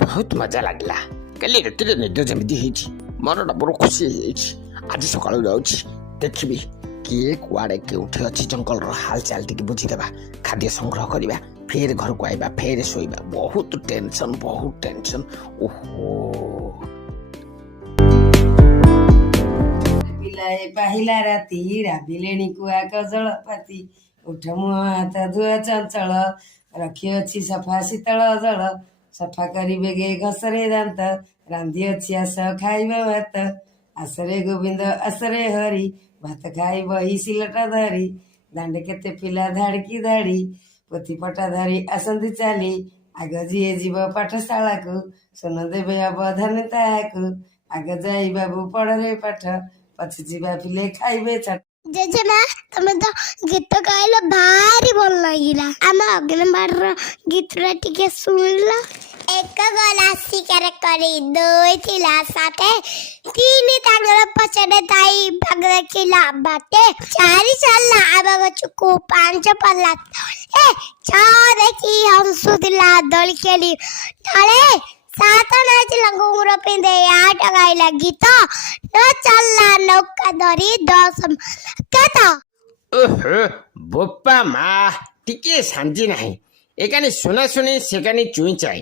बहुत मजा लगला कल रातिर निद जमी मन बहुत खुशी आज सका देखी किए कुआड़े केउठे अच्छी जंगल हालचाल टी बुझीदेवा खाद्य संग्रह करवा फेर घर को आइबा फेर शोइबा बहुत टेंशन ओहो पाहिला राति राभिलेणी कुआ कजलपाती उठ मुह हाथ धुआ चंचल रखी अच्छी सफा शीतल जल सफा करी बेगे घसरे दांत रांधि अच्छी आस खाइबा भात आसरे गोविंद आसरे हरि भात खाई बही सिलटा धरी दांडे केते पिला धाड़की धाड़ी पोथी पटा धरी आसंती चाली आग जीए जीव पाठशाला को सुन देवे अवधान ताकू आग जाई बाबू पढ़रे पाठ पछी जीवा पिले खाइबे छट जेजेमा तमे तो गीत गाइलो भारी भल लागिला आम अग्नबाड़ गीतरा टिके सुनला एक गला शिकार करी दुई थिला साथे तीन टांगर पछड़े ताई भाग रखिला बाटे चारि चलना आबा चुकू पांच पल्ला ए छ देखी हम सुदिला दल खेली ताले सात नाचिला घुंगुर पिंधे आठ गाइला गीत न चलना नौका धरी 10 कथा ओहो बोपा मा टिके शांति नहीं एकानी सुना सुनी सेकानी चुई चाई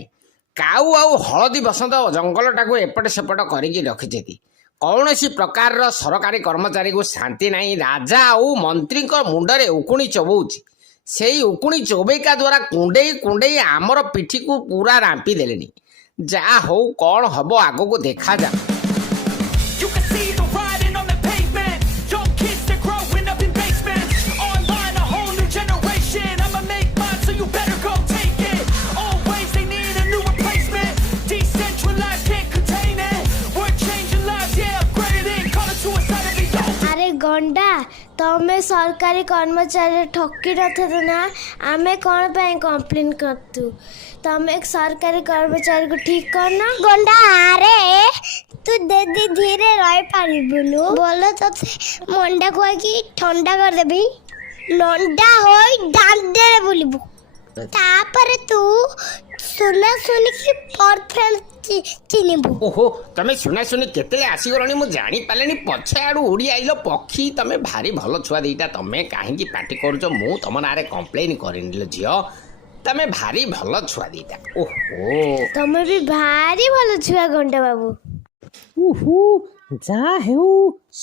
काऊ आउ हलदी बसंत जंगल टाकू एपट सेपट करिकी रखिछेती कौनसी प्रकार सरकारी कर्मचारी को शांति नहीं राजा आउ मंत्री मुंडरे उकुणी चबौची सेई उकुणी चोबैका द्वारा कुंडेई कुंडेई आमर पिठी को पूरा रांपी देलेनी जा हो कौन हबो आगो को देखा जा गंडा तमें सरकारी कर्मचारी ठकी न ना आमे कौन पे कंप्लेन करतु तमें सरकारी कर्मचारी को ठीक करना गंडा अरे तू दीदी धीरे रही पारिबुनु बोलो तो मंडा खुआ की ठंडा कर देबी लंडा होई दांडे बुलिबु तापर तू सुना सुनी की परफेक्ट चिनिबु ओहो तमे सुना सुनी केते आसी गलनी मु जानी पालेनी पछे आडू उड़ी आइलो पक्षी तमे भारी भलो छुआ दीटा तमे काहे की पार्टी करजो मु तम नारे कंप्लेन करिनिलो जियो तमे भारी भलो छुआ दीटा ओहो तमे भी भारी भलो छुआ गंडा बाबू उहु जा हेउ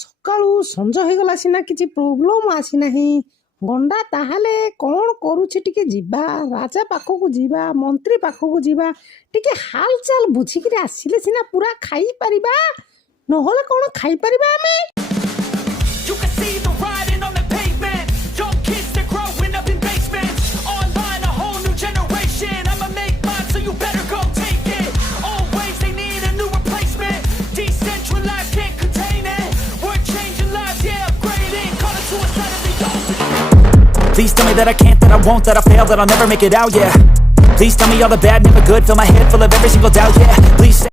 सकाळू संज हे गला सिना किछि प्रॉब्लम आसी नाही गंडा ताहाले कौन करूछि टिके जीवा राजा पाखकु जीवा मंत्री पाखकु जीवा टिके हाल चाल बुझिकि आसिले सिना पूरा खाई परिबा नहले कौन खाई परिबा आमे Please tell me that I can't, that I won't, that I fail, that I'll never make it out, yeah. Please tell me all the bad, never good, fill my head full of every single doubt, yeah. Please say